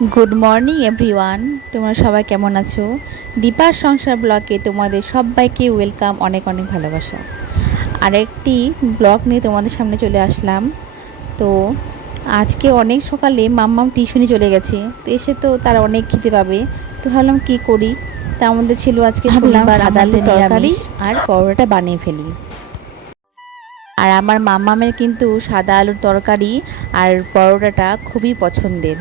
Good morning everyone, তোমরা সবাই কেমন আছো? দীপার সংসার ব্লগে তোমাদের সবাইকে ওয়েলকাম, অনেক অনেক ভালোবাসা। আরেকটি ব্লগ নিয়ে তোমাদের সামনে চলে আসলাম। তো আজকে অনেক সকালে মাম্মাম টিউশনি চলে গেছে, তো এসে তো তারা অনেক খেতে পাবে। তো ভাবলাম কি করি, তার মধ্যে ছিল আজকে শনিবার, সাদা আলুর তরকারি আর পরোটা বানিয়ে ফেলি। আর আমার মাম্মামের কিন্তু সাদা আলুর তরকারি আর পরোটাটা খুবই পছন্দের,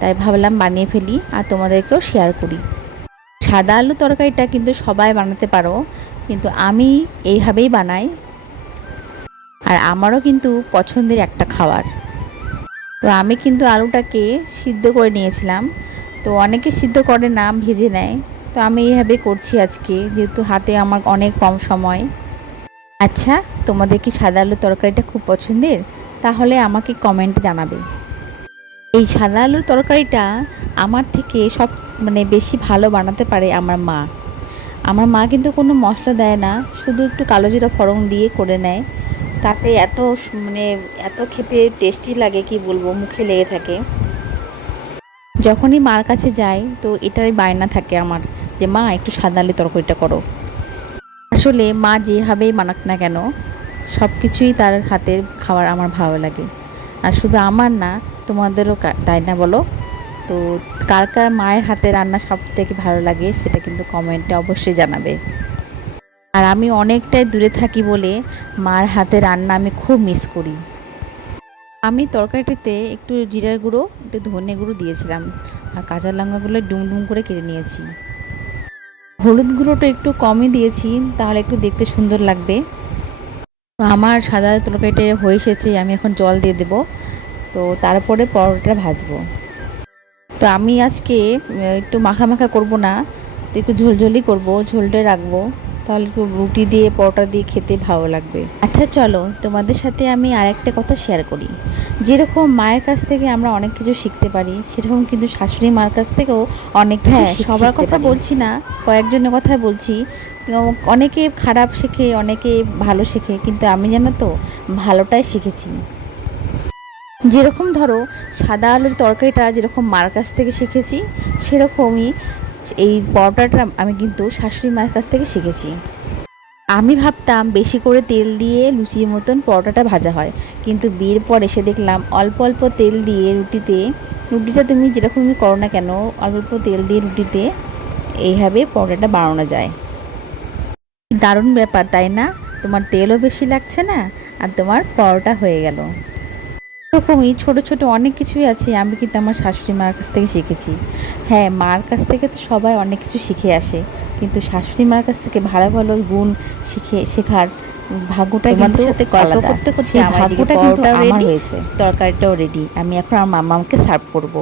তাই ভাবলাম বানিয়ে ফেলি আর তোমাদেরকেও শেয়ার করি। সাদা আলু তরকারিটা কিন্তু সবাই বানাতে পারো, কিন্তু আমি এইভাবেই বানাই, আর আমারও কিন্তু পছন্দের একটা খাবার। তো আমি কিন্তু আলুটাকে সিদ্ধ করে নিয়েছিলাম। তো অনেকে সিদ্ধ করে না, ভেজে নেয়। তো আমি এইভাবে করছি আজকে, যেহেতু হাতে আমার অনেক কম সময়। আচ্ছা, তোমাদের কি সাদা আলুর তরকারিটা খুব পছন্দের? তাহলে আমাকে কমেন্টে জানাবে। এই সাদা আলুর তরকারিটা আমার থেকে সব বেশি ভালো বানাতে পারে আমার মা। আমার মা কিন্তু কোনো মশলা দেয় না, শুধু একটু কালো জিরা ফোড়ন দিয়ে করে নেয়। তাতে এত এত খেতে টেস্টি লাগে, কি বলবো, মুখে লেগে থাকে। যখনই মার কাছে যাই তো এটাই বায়না থাকে আমার, যে মা একটু সাদা আলুর তরকারিটা করো। আসলে মা যেভাবেই বানাক না কেন, সব কিছুই তার হাতের খাবার আমার ভালো লাগে। আর শুধু আমার না, তোমাদেরও তাই না বলো? তো কার কার মায়ের হাতে রান্না সব থেকে ভালো লাগে সেটা কিন্তু কমেন্টে অবশ্যই জানাবে। আর আমি অনেকটাই দূরে থাকি বলে মার হাতে রান্না আমি খুব মিস করি। আমি তরকারিটিতে একটু জিরার গুঁড়ো, একটু ধনে গুঁড়ো দিয়েছিলাম, আর কাঁচা লঙ্কাগুলো ডুম ডুম করে কেটে নিয়েছি। হলুদ গুঁড়োটা একটু কমই দিয়েছি, তাহলে একটু দেখতে সুন্দর লাগবে। তো আমার সাদা তরকারিটা হয়ে এসেছে, আমি এখন জল দিয়ে দেব। তো তারপরে পরোটাটা ভাজবো। তো আমি আজকে একটু মাখা মাখা করব না, তো একটু ঝোলঝোলি করব, ঝোলটা রাখবো, তাহলে একটু রুটি দিয়ে পরোটা দিয়ে খেতে ভালো লাগবে। আচ্ছা চলো, তোমাদের সাথে আমি আরেকটা কথা শেয়ার করি। যেরকম মায়ের কাছ থেকে আমরা অনেক কিছু শিখতে পারি, সেরকম কিন্তু শাশুড়ি মার কাছ থেকেও অনেক কিছু সবার কথা বলছি না, কয়েকজনের কথা বলছি। অনেকে খারাপ শেখে, অনেকে ভালো শেখে, কিন্তু আমি জানো তো ভালোটাই শিখেছি। যেরকম ধরো, সাদা আলুর তরকারিটা যেরকম মার কাছ থেকে শিখেছি, সেরকমই এই পরোটাটা আমি কিন্তু শাশুড়ি মায়ের কাছ থেকে শিখেছি। আমি ভাবতাম বেশি করে তেল দিয়ে লুচির মতন পরোটাটা ভাজা হয়, কিন্তু বিয়ের পর এসে দেখলাম অল্প অল্প তেল দিয়ে রুটিটা তুমি যেরকমই করো না কেন, অল্প অল্প তেল দিয়ে রুটিতে এইভাবে পরোটাটা বানানো যায়। দারুণ ব্যাপার, তাই না? তোমার তেলও বেশি লাগছে না, আর তোমার পরোটা হয়ে গেল। এরকমই ছোট ছোট অনেক কিছুই আছে আমি কিন্তু আমার শাশুড়ি মার কাছ থেকে শিখেছি। হ্যাঁ, মার কাছ থেকে তো সবাই অনেক কিছু শিখে আসে, কিন্তু শাশুড়ি মার কাছ থেকে ভালো ভালো গুণ শেখার ভাগ্যটা কিন্তু সাথে গল্প করতে করতে আমার ভাগ্যটা কিন্তু আমার হয়েছে। তরকারিটাও রেডি, আমি এখন আমার মামাকে সার্ভ করব।